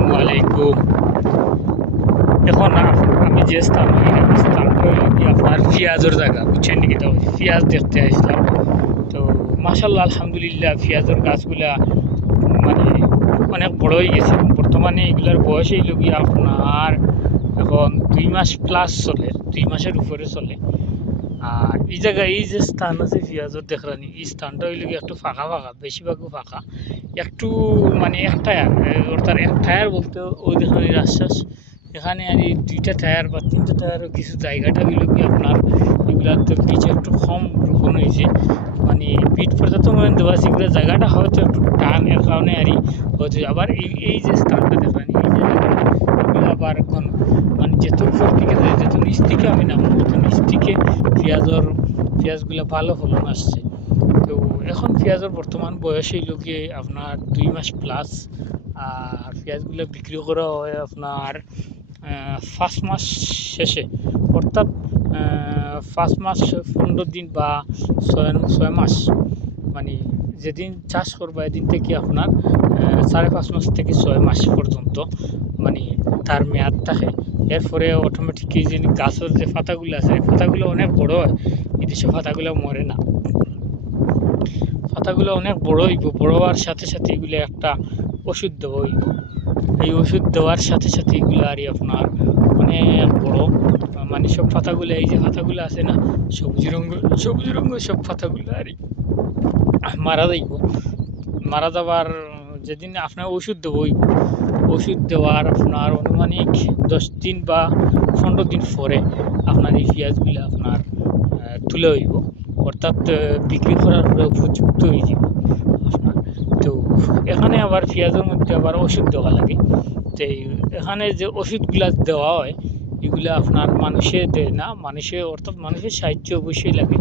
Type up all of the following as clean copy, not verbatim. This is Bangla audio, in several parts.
আসসালামু আলাইকুম। এখন আমি যে স্থানটা হইল কি আপনার পিঁয়াজের জায়গা, বুঝছেন নাকি? তো পিঁয়াজ দেখতে আসলাম। তো মাশাল্লাহ আলহামদুলিল্লাহ পিঁয়াজের গাছগুলা মানে অনেক বড় হয়ে গেছে। বর্তমানে এগুলার বয়স হইল গিয়ে আপনার এখন 2 মাস প্লাস চলে, 2 মাসের উপরে চলে। আর এই জায়গায় এই যে স্থান আছে পিঁয়াজের দেখরানি, এই স্থানটা হইল গিয়ে একটু ফাঁকা ফাঁকা, বেশিরভাগও ফাঁকা। একটু মানে এক টায়ার, অর্থাৎ এক টায়ার বলতে ওই দেখানির আশ্বাস এখানে আর এই 2টা টায়ার বা 3টা টায়ারও কিছু জায়গাটা হইল কি আপনার এগুলার তো বীজ একটু কম রোপণ হয়েছে, মানে বিট পর্যন্ত মানে দেওয়া আছে। এগুলো জায়গাটা হয়তো একটু টান এর কারণে আরই হয়তো। আবার এই যে স্থানটা দেখানি, এই যে জায়গাটা এগুলো আবার এখন মানে যেত উপর দিকে যায়, যেত নিচ দিকে আমি নামবো, তো নিচ দিকে পেঁয়াজগুলো ভালো ফলন আসছে। তো এখন পেঁয়াজের বর্তমান বয়স হইল গিয়ে আপনার 2 মাস প্লাস। আর পেঁয়াজগুলো বিক্রি করা হয় আপনার 5 মাস শেষে, অর্থাৎ 5 মাস 15 দিন বা 6 মাস, মানে যেদিন চাষ করবা এদিন থেকে আপনার 5.5 মাস থেকে 6 মাস পর্যন্ত মানে তার মেয়াদ থাকে। এরপরে অটোমেটিক এই যে গাছের যে পাতাগুলো আছে, পাতাগুলো অনেক বড় হয়, এদেশে পাতাগুলো মরে না, পাতাগুলো অনেক বড় হইব। বড় হওয়ার সাথে সাথে এগুলো একটা ওষুধ দেওয়া হইব। এই ওষুধ দেওয়ার সাথে সাথে এগুলো আর আপনার অনেক বড়, মানে সব পাতাগুলো, এই যে পাতাগুলো আছে না সবুজ রঙ সব পাতাগুলো আর মারা যাইব। মারা যাবার যেদিন আপনার ওষুধ দেবো হইব, ওষুধ দেওয়ার আপনার আনুমানিক 10 দিন বা 15 দিন পরে আপনার এই পেঁয়াজগুলো আপনার তুলে হইব, অর্থাৎ বিক্রি করার উপযুক্ত হয়ে যাব আপনার। তো এখানে আবার পেঁয়াজের মধ্যে আবার ওষুধ দেওয়া লাগে। তো এখানে যে ওষুধগুলা দেওয়া হয় এগুলো আপনার মানুষে দেয় না, অর্থাৎ মানুষের সাহায্য অবশ্যই লাগে।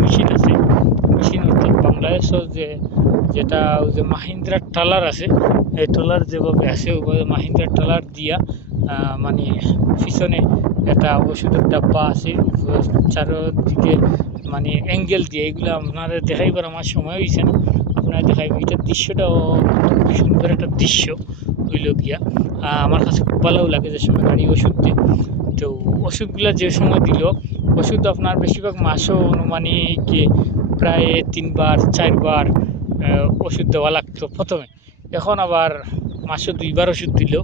মেশিন আছে, মেশিন অর্থাৎ বাংলাদেশের যেটা ওই যে মাহিন্দ্রার ট্রলার আছে, এই ট্রলার যেভাবে আছে ওইভাবে মাহিন্দ্রার ট্রলার দিয়া মানে পিছনে একটা ওষুধের ডাব্বা আছে, চারদিকে মানে অ্যাঙ্গেল দিয়ে। এগুলো আপনারা দেখাইবার আমার সময় হয়েছে না, আপনারা দেখাইব। এটার দৃশ্যটাও সুন্দর একটা দৃশ্য হইল গিয়া। আমার কাছে খুব ভালো লাগে যে সময় গাড়ি ওষুধ দেয়। তো ওষুধগুলো যে সময় দিল, ওষুধ আপনার বেশিরভাগ মাসও আনুমানিক প্রায় 3বার 4বার ওষুধ দেওয়া লাগতো প্রথমে। এখন আবার মাসে 2বার ওষুধ দিল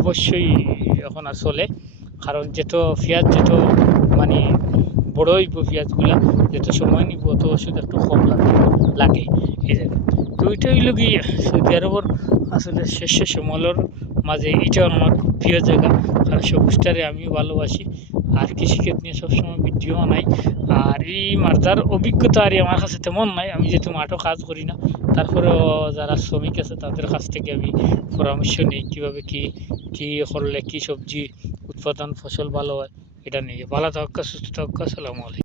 অবশ্যই এখন আর চলে। কারণ পেঁয়াজ মানে বড় হইব, পেঁয়াজগুলা যত সময় নিব অত ওষুধ একটু কম লাগে এই জায়গায়। তো ওইটা হইল কি সৌদি আরবের আসলে শস্য শ্যামলের মাঝে এটাও আমার খুব প্রিয় জায়গা, কারণ সবুজটারে আমিও ভালোবাসি। আর কৃষিক্ষেত্র নিয়ে সবসময় ভিডিও বানাই। আর এই মাঠটার অভিজ্ঞতা আর আমার কাছে তেমন নাই, আমি যেহেতু মাঠও কাজ করি না, তারপরেও যারা শ্রমিক আছে তাদের কাছ থেকে আমি পরামর্শ নিই কীভাবে কী করলে কী সবজি উৎপাদন ফসল ভালো হয়। এটা নিয়ে ভালো থাকা, সুস্থ থাকা। আসসালামু আলাইকুম।